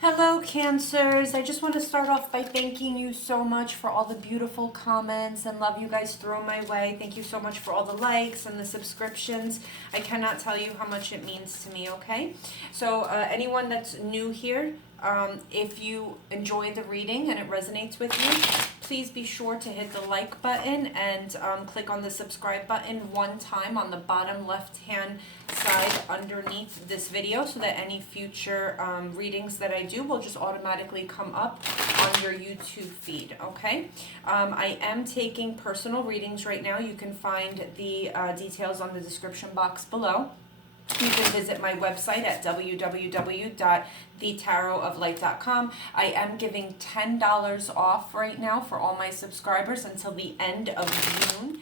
Hello, Cancers. I just want to start off by thanking you so much for all the beautiful comments and love you guys throw my way. Thank you so much for all the likes and the subscriptions. I cannot tell you how much it means to me, okay? So anyone that's new here, if you enjoy the reading and it resonates with you, please be sure to hit the like button and click on the subscribe button one time on the bottom left-hand side underneath this video so that any future readings that I do will just automatically come up on your YouTube feed, okay? I am taking personal readings right now. You can find the details on the description box below. You can visit my website at www.thetarotoflight.com. I am giving $10 off right now for all my subscribers until the end of June.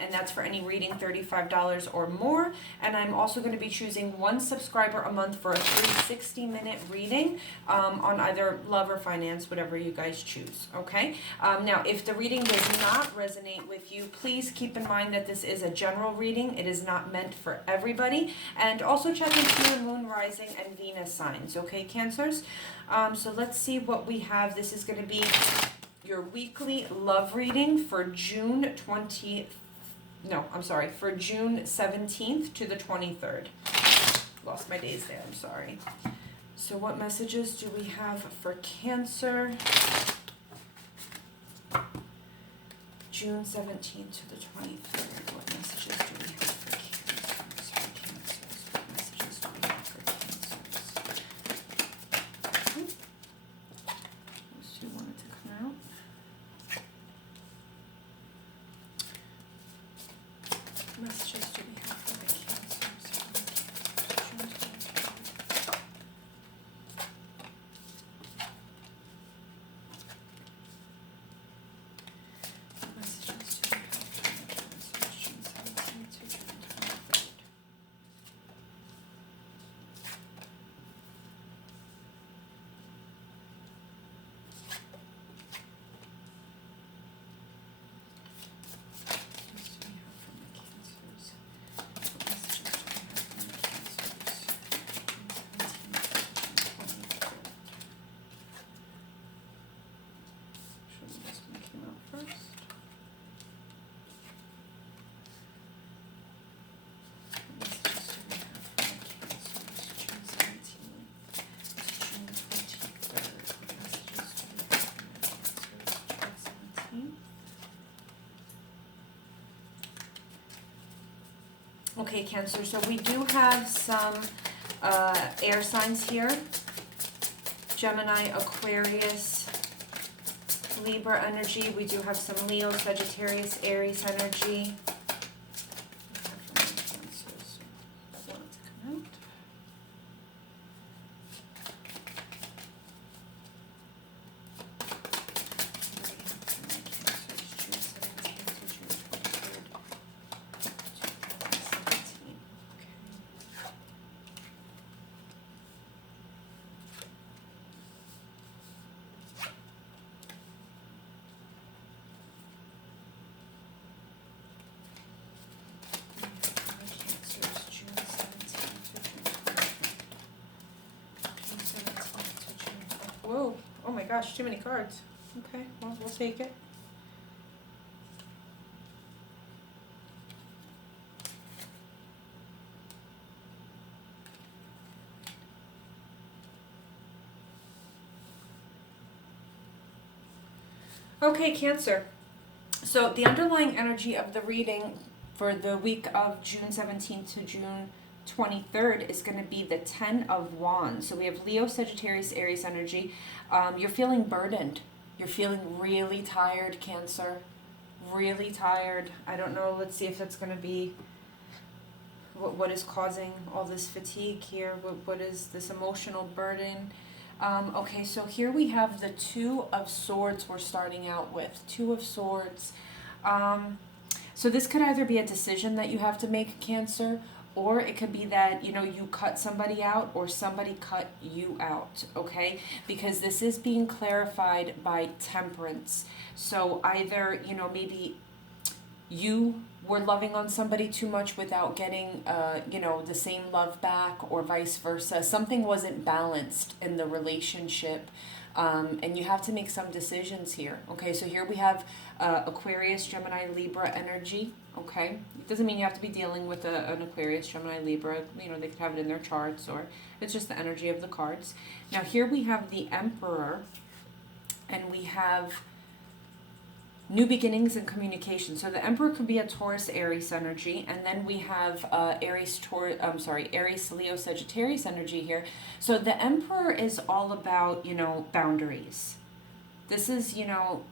And that's for any reading $35 or more. And I'm also going to be choosing one subscriber a month for a free 60-minute reading on either love or finance, whatever you guys choose, okay? Now, if the reading does not resonate with you, please keep in mind that this is a general reading. It is not meant for everybody. And also check into your moon, rising, and Venus signs, okay, Cancers? So let's see what we have. This is going to be your weekly love reading for June 17th to the 23rd. Lost my days there, I'm sorry. So what messages do we have for Cancer? June 17th to the 23rd. What messages do we have for Cancers? What messages do we have for Cancers? Those two wanted to come out. Messages do we have for the Cancers? Messages do we have for the Cancers? June 17th to June 23rd. Okay, Cancer, so we do have some air signs here. Gemini, Aquarius, Libra energy. We do have some Leo, Sagittarius, Aries energy. Whoa, oh my gosh, too many cards. Okay, well, we'll take it. Okay, Cancer. So the underlying energy of the reading for the week of June 17th to June 23rd is going to be the 10 of Wands. So we have Leo, Sagittarius, Aries energy. You're feeling burdened. You're feeling really tired, Cancer. Really tired. I don't know. Let's see if that's going to be what is causing all this fatigue here. What is this emotional burden? Okay, so here we have the Two of Swords we're starting out with. Two of Swords. So this could either be a decision that you have to make, Cancer, or it could be that, you know, you cut somebody out or somebody cut you out, okay? Because this is being clarified by Temperance. So either, you know, maybe you we're loving on somebody too much without getting, you know, the same love back, or vice versa. Something wasn't balanced in the relationship. And you have to make some decisions here. Okay, so here we have Aquarius, Gemini, Libra energy. Okay, it doesn't mean you have to be dealing with an Aquarius, Gemini, Libra. You know, they could have it in their charts, or it's just the energy of the cards. Now here we have the Emperor, and we have new beginnings and communication. So the Emperor could be a Taurus, Aries energy, and then we have Aries, Leo, Sagittarius energy here. So the Emperor is all about, you know, boundaries. This is, you know,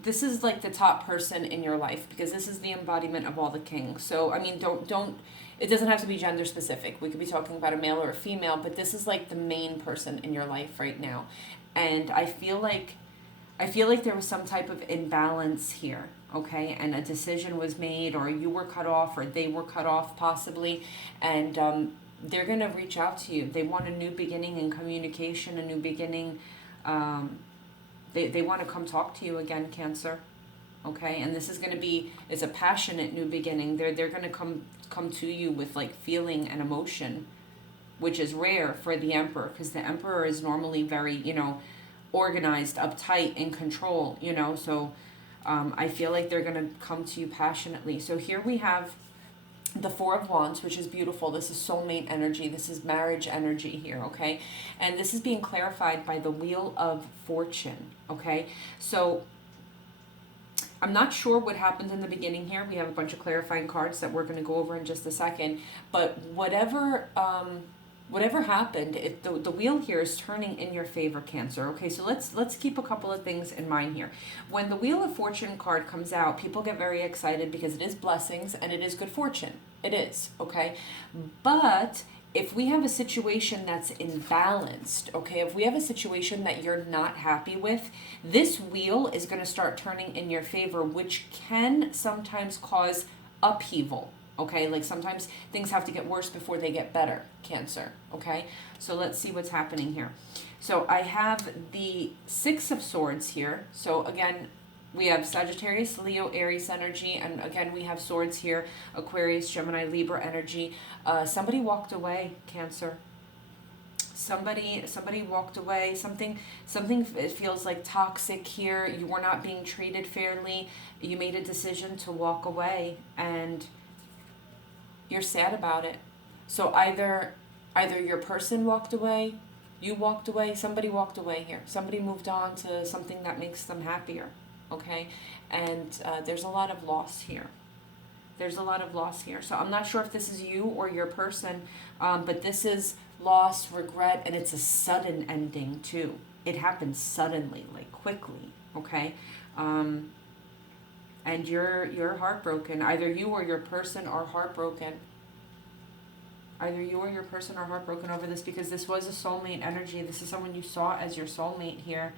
this is like the top person in your life, because this is the embodiment of all the kings. So I mean, don't it doesn't have to be gender specific. We could be talking about a male or a female, but this is like the main person in your life right now. And I feel like there was some type of imbalance here, okay? And a decision was made, or you were cut off, or they were cut off possibly, and they're going to reach out to you. They want a new beginning in communication, a new beginning. They want to come talk to you again, Cancer, okay? And this is going to be, it's a passionate new beginning. They're going to come to you with like feeling and emotion, which is rare for the Emperor, because the Emperor is normally very, you know, organized, uptight, in control, you know. So I feel like they're going to come to you passionately. So here we have the Four of Wands, which is beautiful. This is soulmate energy. This is marriage energy here, okay? And this is being clarified by the Wheel of Fortune, okay? So I'm not sure what happened in the beginning here. We have a bunch of clarifying cards that we're going to go over in just a second. But whatever happened, the wheel here is turning in your favor, Cancer. Okay, so let's keep a couple of things in mind here. When the Wheel of Fortune card comes out, people get very excited because it is blessings and it is good fortune. It is, okay? But if we have a situation that's imbalanced, okay, if we have a situation that you're not happy with, this wheel is going to start turning in your favor, which can sometimes cause upheaval. Okay, like sometimes things have to get worse before they get better, Cancer. Okay, so let's see what's happening here. So I have the Six of Swords here. So again, we have Sagittarius, Leo, Aries energy, and again we have swords here, Aquarius, Gemini, Libra energy. Somebody walked away, Cancer. Somebody walked away. Something it feels like toxic here. You were not being treated fairly. You made a decision to walk away, and you're sad about it. So either your person walked away, you walked away, somebody walked away here. Somebody moved on to something that makes them happier, okay? And there's a lot of loss here. There's a lot of loss here. So I'm not sure if this is you or your person, but this is loss, regret, and it's a sudden ending too. It happens suddenly, like quickly, okay? And you're heartbroken. Either you or your person are heartbroken. Either you or your person are heartbroken over this, because this was a soulmate energy. This is someone you saw as your soulmate here.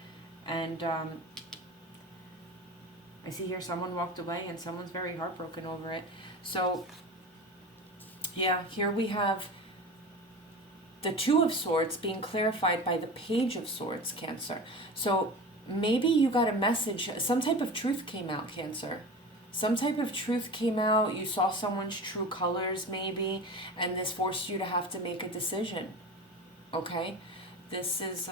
And I see here someone walked away and someone's very heartbroken over it. So, yeah, here we have the Two of Swords being clarified by the Page of Swords, Cancer. So maybe you got a message, some type of truth came out, Cancer. Some type of truth came out, you saw someone's true colors maybe, and this forced you to have to make a decision, okay? This is,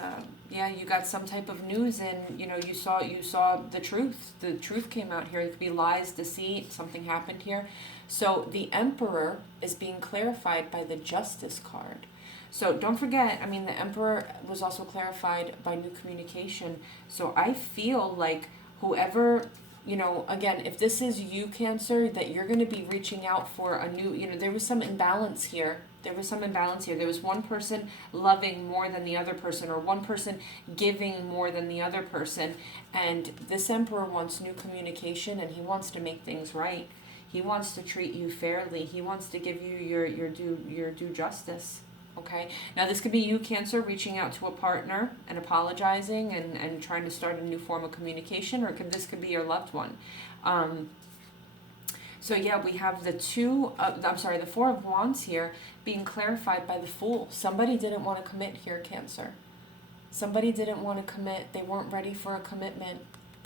you got some type of news, and, you know, you saw the truth. The truth came out here. It could be lies, deceit, something happened here. So the Emperor is being clarified by the Justice card. So don't forget, I mean, the Emperor was also clarified by new communication. So I feel like whoever, you know, again, if this is you, Cancer, that you're going to be reaching out for a new, you know, there was some imbalance here. There was one person loving more than the other person, or one person giving more than the other person. And this Emperor wants new communication, and he wants to make things right. He wants to treat you fairly. He wants to give you your due justice. Okay, now this could be you, Cancer, reaching out to a partner and apologizing and trying to start a new form of communication, or this could be your loved one. So yeah, we have the Four of Wands here being clarified by the Fool. Somebody didn't want to commit here, Cancer. Somebody didn't want to commit. They weren't ready for a commitment.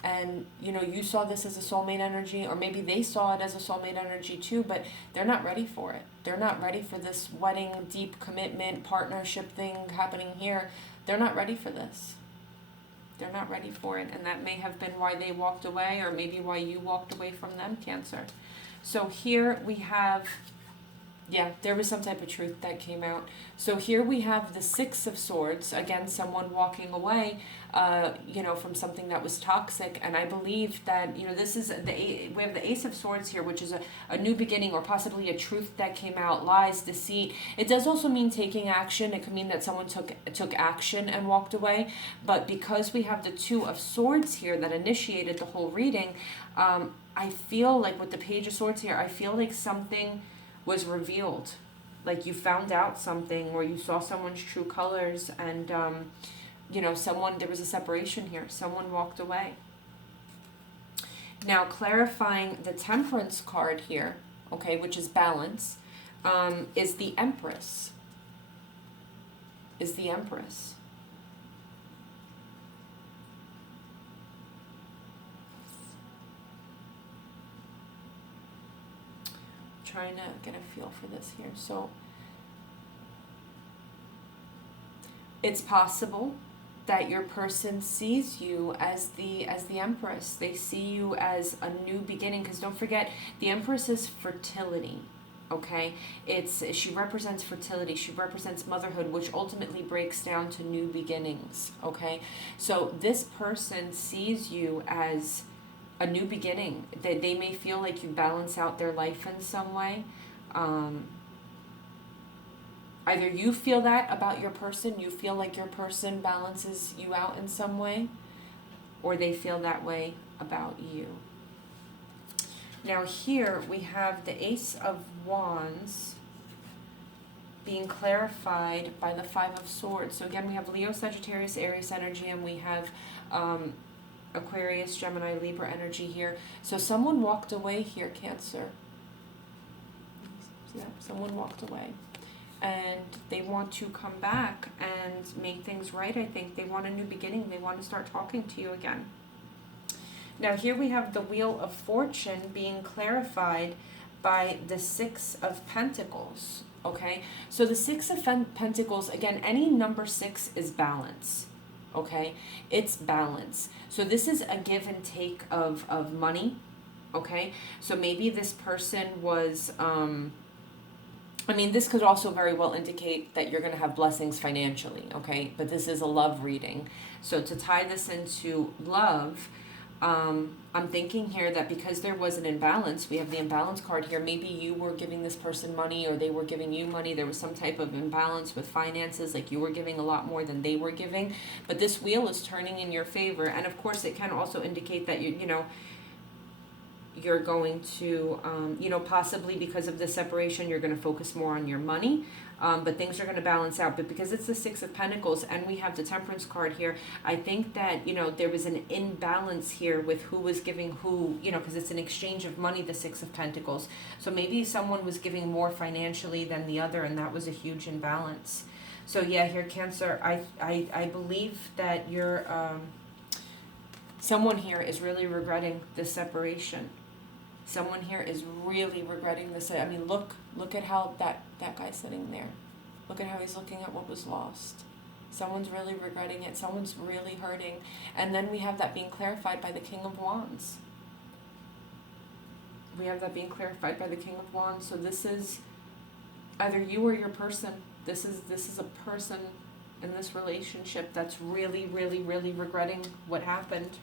and you saw this as a soulmate energy, or maybe they saw it as a soulmate energy too, but they're not ready for it. They're not ready for this wedding, deep commitment, partnership thing happening here. They're not ready for this. They're not ready for it, and that may have been why they walked away, or maybe why you walked away from them, Cancer. So here we have, yeah, there was some type of truth that came out. So here we have the Six of Swords, again, someone walking away, from something that was toxic. And I believe that, this is, we have the Ace of Swords here, which is a new beginning, or possibly a truth that came out, lies, deceit. It does also mean taking action. It could mean that someone took action and walked away. But because we have the Two of Swords here that initiated the whole reading, I feel like with the Page of Swords here, I feel like something was revealed, like you found out something, or you saw someone's true colors, and there was a separation here, someone walked away. Now, clarifying the Temperance card here, okay, which is balance, is the Empress. Trying to get a feel for this here. So it's possible that your person sees you as the Empress. They see you as a new beginning, because don't forget, the Empress is fertility. Okay, she represents fertility. She represents motherhood, which ultimately breaks down to new beginnings. Okay, so this person sees you as a new beginning. They may feel like you balance out their life in some way. Either you feel that about your person, you feel like your person balances you out in some way, or they feel that way about you. Now here we have the Ace of Wands being clarified by the Five of Swords. So again, we have Leo, Sagittarius, Aries energy, and we have Aquarius, Gemini, Libra energy here. So someone walked away here, Cancer. Yeah, someone walked away. And they want to come back and make things right, I think. They want a new beginning. They want to start talking to you again. Now here we have the Wheel of Fortune being clarified by the Six of Pentacles. Okay? So the Six of Pentacles, again, any number 6 is balance. Okay, it's balance. So this is a give and take of money. Okay, so maybe this person was, this could also very well indicate that you're going to have blessings financially. Okay, but this is a love reading. So to tie this into love, I'm thinking here that because there was an imbalance, we have the imbalance card here. Maybe you were giving this person money, or they were giving you money. There was some type of imbalance with finances, like you were giving a lot more than they were giving. But this wheel is turning in your favor. And of course, it can also indicate that you're going to, possibly because of the separation, you're going to focus more on your money. But things are going to balance out. But because it's the Six of Pentacles and we have the Temperance card here, I think that, there was an imbalance here with who was giving who, because it's an exchange of money, the Six of Pentacles. So maybe someone was giving more financially than the other, and that was a huge imbalance. So yeah, here, Cancer, I believe that you're, someone here is really regretting this separation. Someone here is really regretting this. Look at how that guy's sitting there. Look at how he's looking at what was lost. Someone's really regretting it. Someone's really hurting. And then we have that being clarified by the King of Wands. We have that being clarified by the King of Wands. So this is either you or your person. This is a person in this relationship that's really, really, really regretting what happened.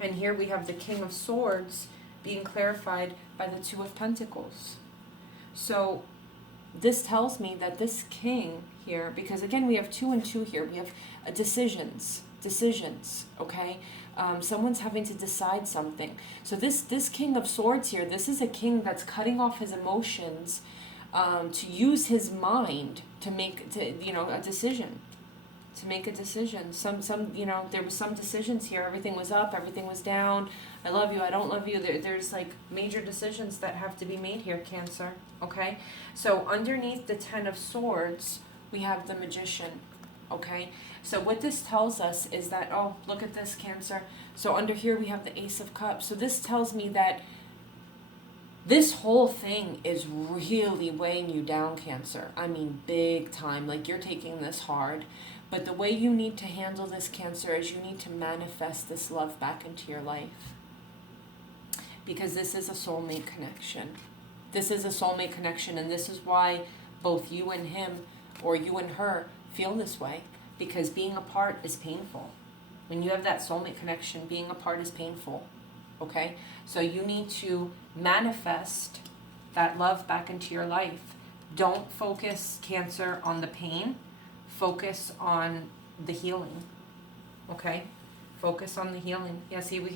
And here we have the King of Swords being clarified by the Two of Pentacles. So this tells me that this king here, because again, we have 2 and 2 here. We have decisions, okay? Someone's having to decide something. So this King of Swords here, this is a king that's cutting off his emotions to use his mind to make a decision. To make a decision. There was some decisions here. Everything was up, everything was down. I love you, I don't love you. There's like major decisions that have to be made here, Cancer. Okay? So underneath the Ten of Swords, we have the Magician. okay? So what this tells us is that, oh, look at this, Cancer. So under here we have the Ace of Cups. So this tells me that this whole thing is really weighing you down, Cancer. I mean, big time. Like, you're taking this hard. But the way you need to handle this, Cancer, is you need to manifest this love back into your life. Because this is a soulmate connection. This is a soulmate connection, and this is why both you and him, or you and her, feel this way. Because being apart is painful. When you have that soulmate connection, being apart is painful. Okay? So you need to manifest that love back into your life. Don't focus, Cancer, on the pain. Focus on the healing. Okay? Focus on the healing. Yeah, see, we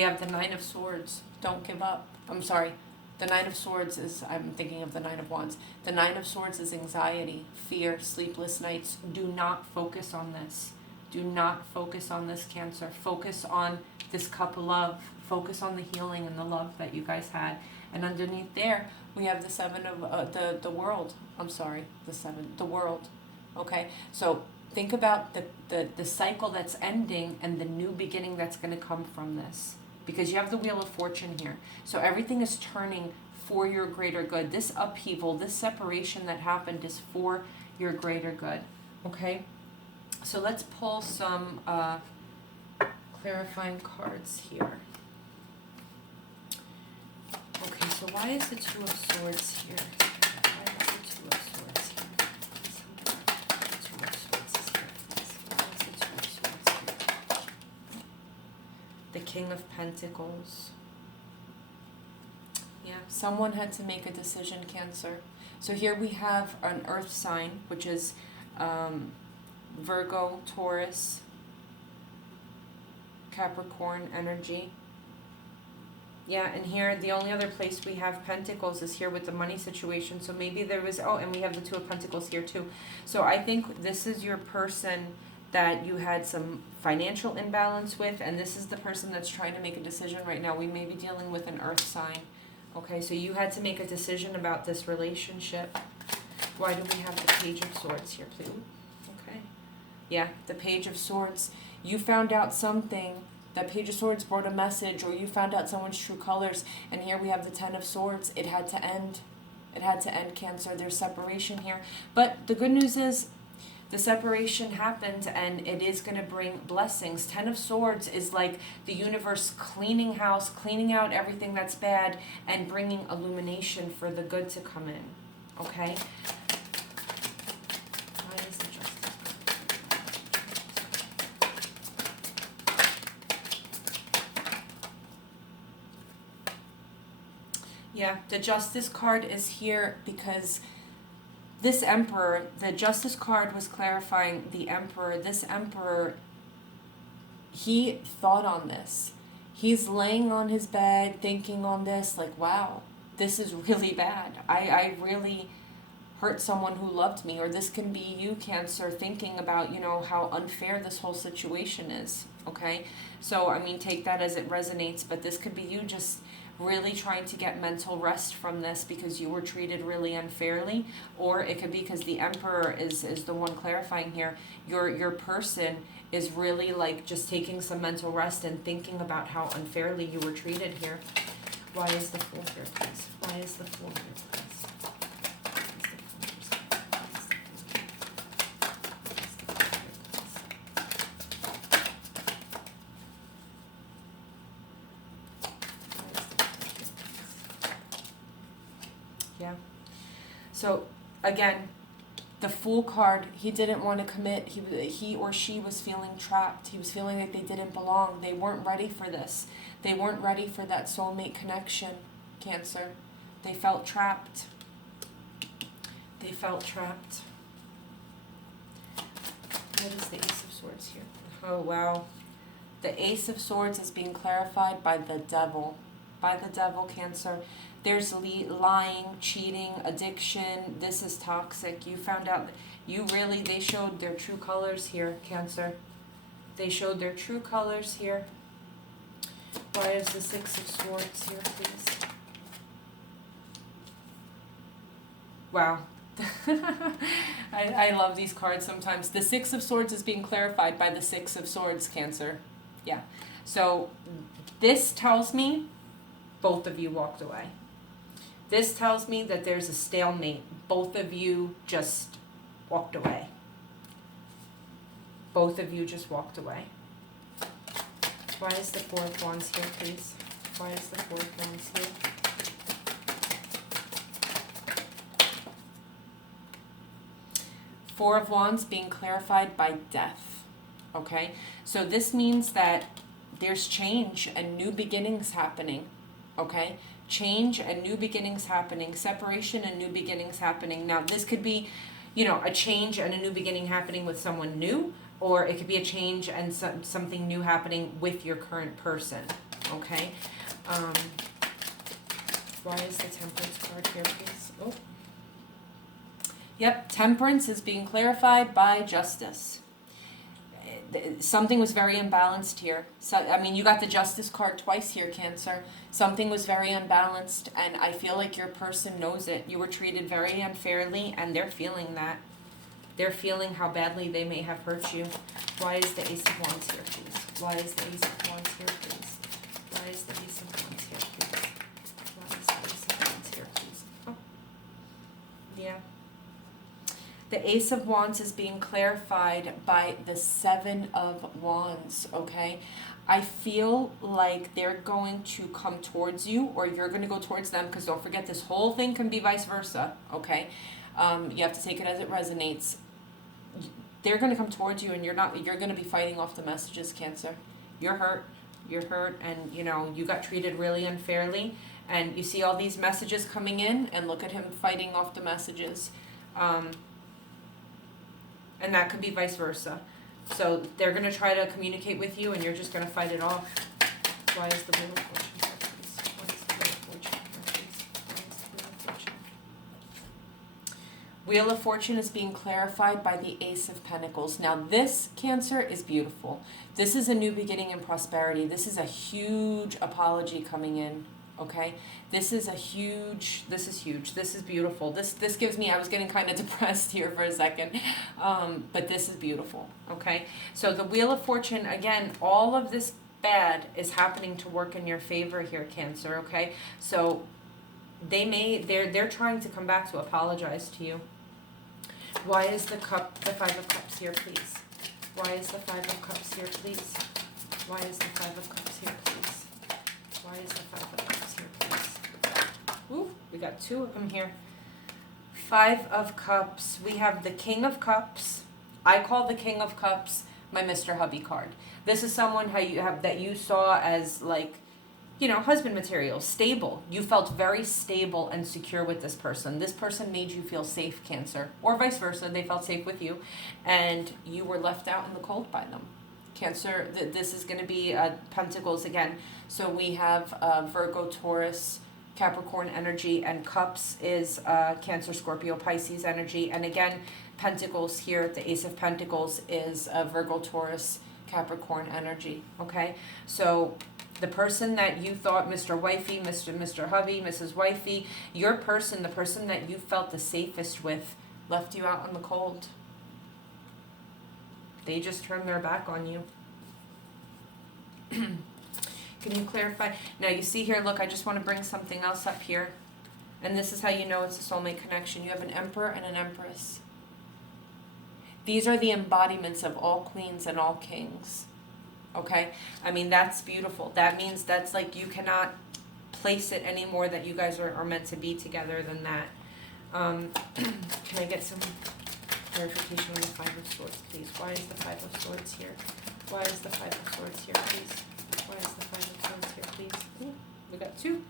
have the Nine of Swords. Don't give up. I'm sorry. The Nine of Swords is, I'm thinking of the Nine of Wands. The Nine of Swords is anxiety, fear, sleepless nights. Do not focus on this. Do not focus on this, Cancer. Focus on this cup of love. Focus on the healing and the love that you guys had. And underneath there, we have the Seven of, the World. I'm sorry, the World. Okay, so think about the cycle that's ending and the new beginning that's going to come from this. Because you have the Wheel of Fortune here. So everything is turning for your greater good. This upheaval, this separation that happened is for your greater good. Okay? So let's pull some clarifying cards here. Okay, so why is the Two of Swords here? Why is the Two of Swords here? Two of Swords is here. Why is the Two of Swords here? The King of Pentacles. Yeah, someone had to make a decision, Cancer. So here we have an earth sign, which is Virgo, Taurus, Capricorn energy. Yeah, and here the only other place we have Pentacles is here with the money situation. So maybe there was, oh, and we have the Two of Pentacles here too. So I think this is your person that you had some financial imbalance with, and this is the person that's trying to make a decision right now. We may be dealing with an earth sign. Okay, so you had to make a decision about this relationship. Why do we have the Page of Swords here, please? Okay. Yeah, the Page of Swords. You found out something. That Page of Swords brought a message, or you found out someone's true colors. And here we have the Ten of Swords. It had to end. It had to end, Cancer. There's separation here. But the good news is the separation happened, and it is going to bring blessings. Ten of Swords is like the universe cleaning house, cleaning out everything that's bad, and bringing illumination for the good to come in. Okay? Why is the Justice? Yeah, the Justice card is here because this Emperor, the Justice card was clarifying the Emperor. This Emperor, he thought on this. He's laying on his bed thinking on this, like, wow, this is really bad. I really hurt someone who loved me. Or this can be you, Cancer, thinking about, you know, how unfair this whole situation is, okay? So, I mean, take that as it resonates, but this could be you just really trying to get mental rest from this because you were treated really unfairly. Or it could be because the Emperor is the one clarifying here. Your person is really like just taking some mental rest and thinking about how unfairly you were treated here. Why is the Fool here, please? Why is the Fool here, please? Yeah. So again, the Fool card, he didn't want to commit. He or she was feeling trapped. He was feeling like they didn't belong. They weren't ready for this. They weren't ready for that soulmate connection, Cancer. They felt trapped. They felt trapped. What is the Ace of Swords here? Oh, wow. The Ace of Swords is being clarified by the Devil. By the Devil, Cancer. There's lying, cheating, addiction. This is toxic. You found out, they showed their true colors here, Cancer. They showed their true colors here. Why is the Six of Swords here, please? Wow. I love these cards sometimes. The Six of Swords is being clarified by the Six of Swords, Cancer. Yeah. So this tells me both of you walked away. This tells me that there's a stalemate. Both of you just walked away. Both of you just walked away. Why is the Four of Wands here, please? Why is the Four of Wands here? Four of Wands being clarified by death. Okay? So this means that there's change and new beginnings happening. Okay? Change and new beginnings happening. Separation and new beginnings happening. Now, this could be, you know, a change and a new beginning happening with someone new, or it could be a change and something new happening with your current person. Okay? Why is the Temperance card here, please? Oh. Yep, Temperance is being clarified by Justice. Something was very imbalanced here. So, I mean, you got the Justice card twice here, Cancer. Something was very unbalanced, and I feel like your person knows it. You were treated very unfairly, and they're feeling that. They're feeling how badly they may have hurt you. Why is the Ace of Wands here, please? Why is the Ace of Wands here, please? Why is the Ace of Wands here, please? Why is the Ace of Wands here, please? Oh. Yeah. The Ace of Wands is being clarified by the Seven of Wands, okay? I feel like they're going to come towards you, or you're going to go towards them, because don't forget, this whole thing can be vice versa, okay? You have to take it as it resonates. They're going to come towards you, and you're going to be fighting off the messages, Cancer. You're hurt, and, you know, you got treated really unfairly, and you see all these messages coming in, and look at him fighting off the messages. And that could be vice versa. So they're going to try to communicate with you, and you're just going to fight it off. Why is the Wheel of Fortune here, please? Why is the Wheel of Fortune here, please? Why is the Wheel of Fortune? Wheel of Fortune is being clarified by the Ace of Pentacles. Now this, Cancer, is beautiful. This is a new beginning in prosperity. This is a huge apology coming in. Okay, this is huge, this is beautiful. This gives me, I was getting kind of depressed here for a second, but this is beautiful, okay? So the Wheel of Fortune, again, all of this bad is happening to work in your favor here, Cancer, okay? So they're trying to come back to apologize to you. Why is the Five of Cups here, please? Why is the Five of Cups here, please? Why is the Five of Cups here, please? Why is the Five of Cups here, please? Ooh, we got two of them here. Five of Cups. We have the King of Cups. I call the King of Cups my Mr. Hubby card. This is someone that you saw as, like, you know, husband material, stable. You felt very stable and secure with this person. This person made you feel safe, Cancer. Or vice versa, they felt safe with you, and you were left out in the cold by them. Cancer, this is going to be Pentacles again. So we have Virgo, Taurus, Capricorn energy, and Cups is Cancer, Scorpio, Pisces energy. And again, Pentacles here, the Ace of Pentacles is Virgo, Taurus, Capricorn energy. Okay, so the person that you thought Mr. Wifey, Mr. Hubby, Mrs. Wifey, your person, the person that you felt the safest with, left you out in the cold. They just turned their back on you. Can you clarify? Now you see here, look, I just want to bring something else up here. And this is how you know it's a soulmate connection. You have an Emperor and an Empress. These are the embodiments of all queens and all kings. Okay? I mean, that's beautiful. That means that's like you cannot place it anymore that you guys are meant to be together than that. Can I get some clarification on the Five of Swords, please? Why is the Five of Swords here? Why is the Five of Swords here, please? Why is the Five of Swords here, please? Ooh, we got two.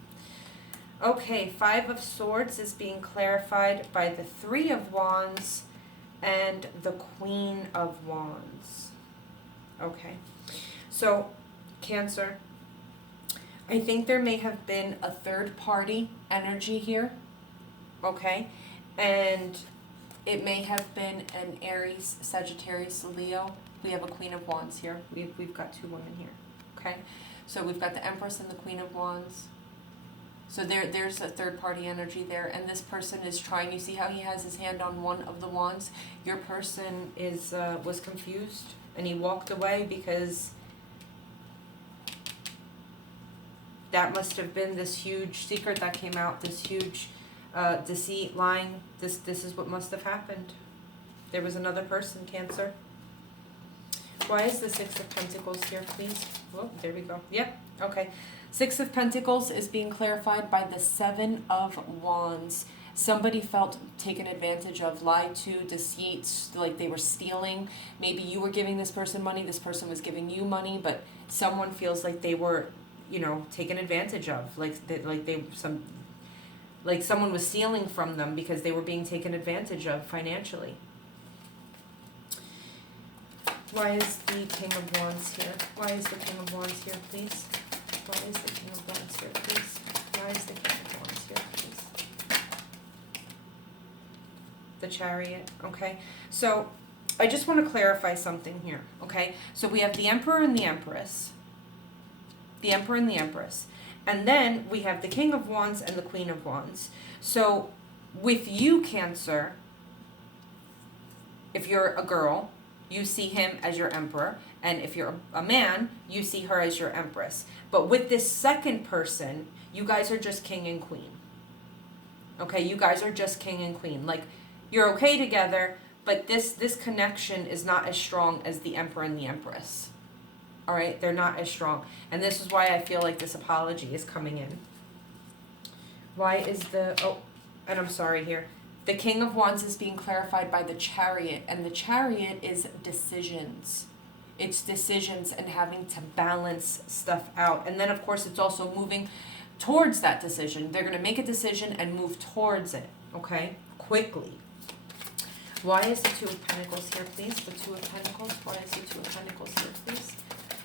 Okay, Five of Swords is being clarified by the Three of Wands and the Queen of Wands. Okay, so Cancer, I think there may have been a third party energy here, okay? And it may have been an Aries, Sagittarius, Leo. We have a Queen of Wands here. We've got two women here, okay? So we've got the Empress and the Queen of Wands. So there's a third party energy there, and this person is trying. You see how he has his hand on one of the wands? Your person was confused, and he walked away because that must have been this huge secret that came out, this huge deceit, lying. This is what must have happened. There was another person, Cancer. Why is the Six of Pentacles here, please? Oh, there we go. Yep, okay. Six of Pentacles is being clarified by the Seven of Wands. Somebody felt taken advantage of, lied to, deceit, like they were stealing. Maybe you were giving this person money, this person was giving you money, but someone feels like they were, you know, taken advantage of. Like someone was stealing from them because they were being taken advantage of financially. Why is the King of Wands here? Why is the King of Wands here, please? Why is the King of Wands here, please? Why is the King of Wands here, please? The Chariot, okay? So, I just want to clarify something here, okay? So, we have the Emperor and the Empress. The Emperor and the Empress. And then, we have the King of Wands and the Queen of Wands. So, with you, Cancer, if you're a girl, you see him as your emperor, and if you're a man, you see her as your empress. But with this second person, you guys are just king and queen. Okay, you guys are just king and queen. Like, you're okay together, but this connection is not as strong as the emperor and the empress. All right, they're not as strong. And this is why I feel like this apology is coming in. Why is and I'm sorry here. The King of Wands is being clarified by the Chariot, and the Chariot is decisions. It's decisions and having to balance stuff out. And then, of course, it's also moving towards that decision. They're going to make a decision and move towards it, okay, quickly. Why is the Two of Pentacles here, please? The Two of Pentacles. Why is the Two of Pentacles here, please?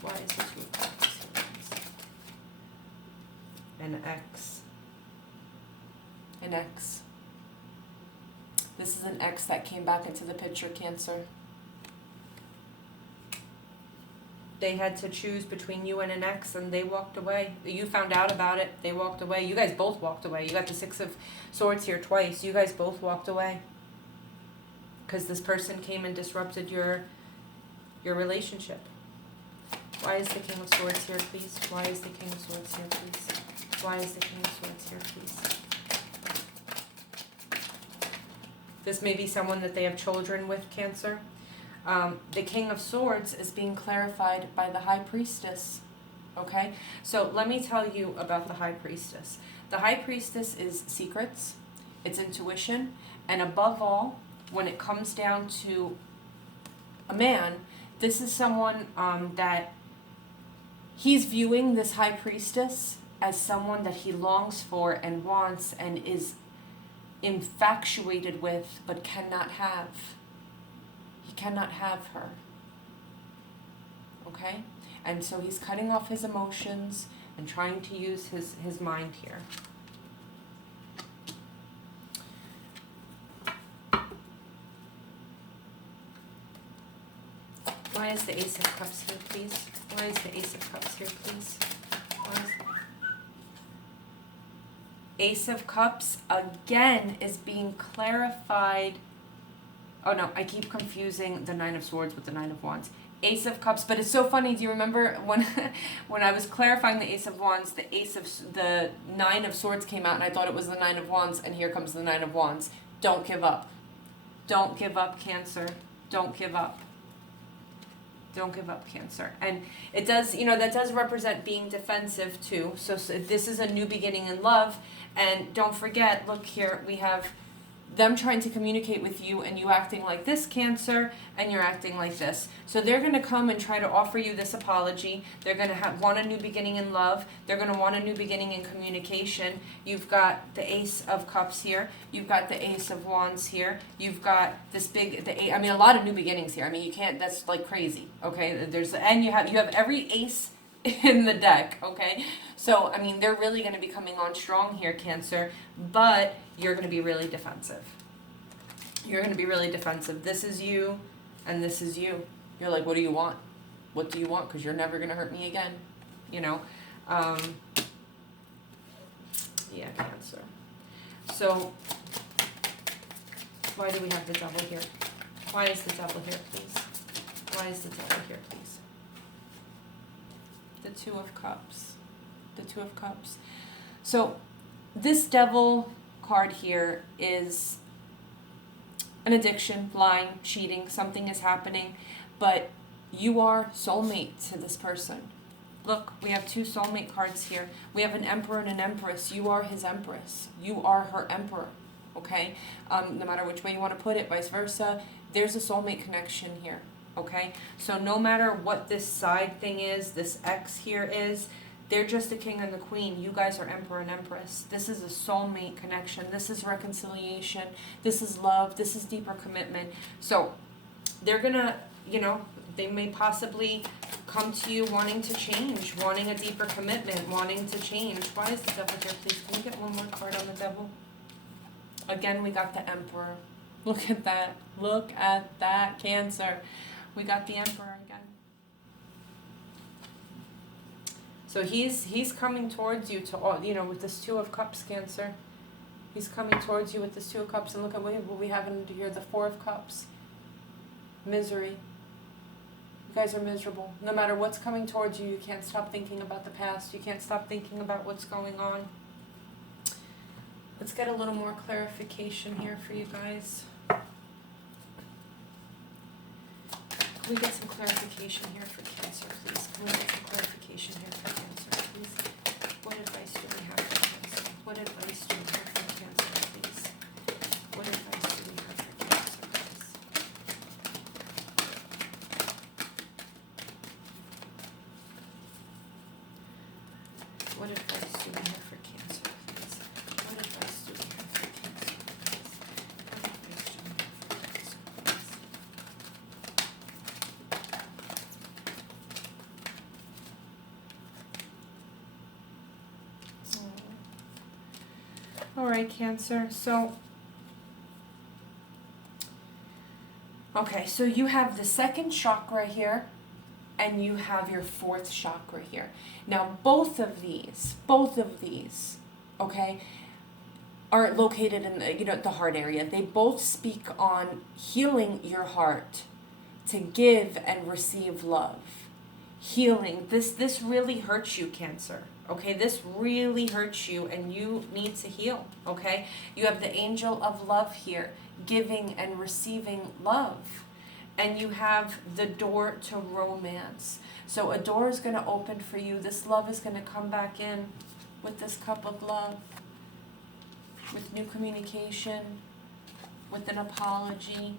Why is the Two of Pentacles here, please? An X. An X. This is an ex that came back into the picture, Cancer. They had to choose between you and an ex, and they walked away. You found out about it. They walked away. You guys both walked away. You got the Six of Swords here twice. You guys both walked away. Because this person came and disrupted your relationship. Why is the King of Swords here, please? Why is the King of Swords here, please? Why is the King of Swords here, please? This may be someone that they have children with, Cancer. The King of Swords is being clarified by the High Priestess. Okay? So let me tell you about the High Priestess. The High Priestess is secrets, it's intuition, and above all, when it comes down to a man, this is someone that he's viewing this High Priestess as someone that he longs for and wants and is infatuated with, but cannot have. He cannot have her. Okay? And so he's cutting off his emotions and trying to use his mind here. Why is the Ace of Cups here, please? Why is the Ace of Cups here, please? Ace of Cups, again, is being clarified. Oh, no, I keep confusing the Nine of Swords with the Nine of Wands. Ace of Cups, but it's so funny. Do you remember when I was clarifying the Ace of Wands, the Nine of Swords came out, and I thought it was the Nine of Wands, and here comes the Nine of Wands. Don't give up. Don't give up, Cancer. Don't give up. Don't give up, Cancer. And it does, that does represent being defensive too. So this is a new beginning in love. And don't forget, look here, we have them trying to communicate with you and you acting like this, Cancer, and you're acting like this. So they're going to come and try to offer you this apology. They're going to want a new beginning in love. They're going to want a new beginning in communication. You've got the Ace of Cups here. You've got the Ace of Wands here. You've got this a lot of new beginnings here. I mean, you can't, that's like crazy, okay? And you have every ace in the deck, okay? So, I mean, they're really going to be coming on strong here, Cancer, but you're going to be really defensive. You're going to be really defensive. This is you, and this is you. You're like, what do you want? What do you want? Because you're never going to hurt me again, Yeah, Cancer. So, why do we have the devil here? Why is the devil here, please? Why is the devil here, please? The Two of Cups. The Two of Cups. So, this devil card here is an addiction, lying, cheating, something is happening, but you are soulmate to this person. Look, we have two soulmate cards here. We have an emperor and an empress. You are his empress. You are her emperor, okay? No matter which way you want to put it, vice versa, there's a soulmate connection here, okay? So no matter what this side thing is, this X here is, they're just the king and the queen. You guys are emperor and empress. This is a soulmate connection. This is reconciliation. This is love. This is deeper commitment. So they're going to, you know, they may possibly come to you wanting to change, wanting a deeper commitment, wanting to change. Why is the devil here, please? Can we get one more card on the devil? Again, we got the emperor. Look at that. Look at that, Cancer. We got the emperor again. So he's coming towards you to all, you know, with this Two of Cups, Cancer. He's coming towards you with this Two of Cups, and look at what we have under here, the Four of Cups. Misery. You guys are miserable. No matter what's coming towards you, you can't stop thinking about the past. You can't stop thinking about what's going on. Let's get a little more clarification here for you guys. Can we get some clarification here for Cancer, please? Can we get some clarification here for Cancer, please? What advice do we have for Cancer? What advice do we have for Cancer, please? What advice do we have for Cancer, please? What advice do we have for Cancer, please? What advice do we have for Cancer, please? What advice do we have for Cancer, please? All right, Cancer. So, okay, so you have the second chakra here, and you have your fourth chakra here. Now, both of these, okay, are located in the, you know, the heart area. They both speak on healing your heart to give and receive love. Healing. This really hurts you, Cancer. Okay, this really hurts you and you need to heal, okay? You have the angel of love here, giving and receiving love. And you have the door to romance. So a door is going to open for you. This love is going to come back in with this cup of love, with new communication, with an apology,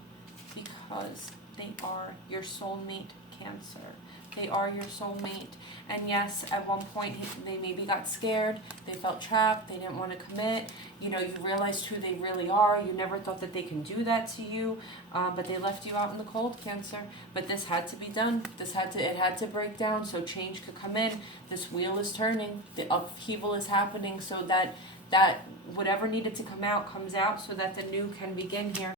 because they are your soulmate, Cancer. They are your soulmate. And yes, at one point they maybe got scared, they felt trapped, they didn't want to commit. You know, you realized who they really are. You never thought that they can do that to you, but they left you out in the cold, Cancer. But this had to be done. It had to break down so change could come in. This wheel is turning. The upheaval is happening so that whatever needed to come out comes out so that the new can begin here.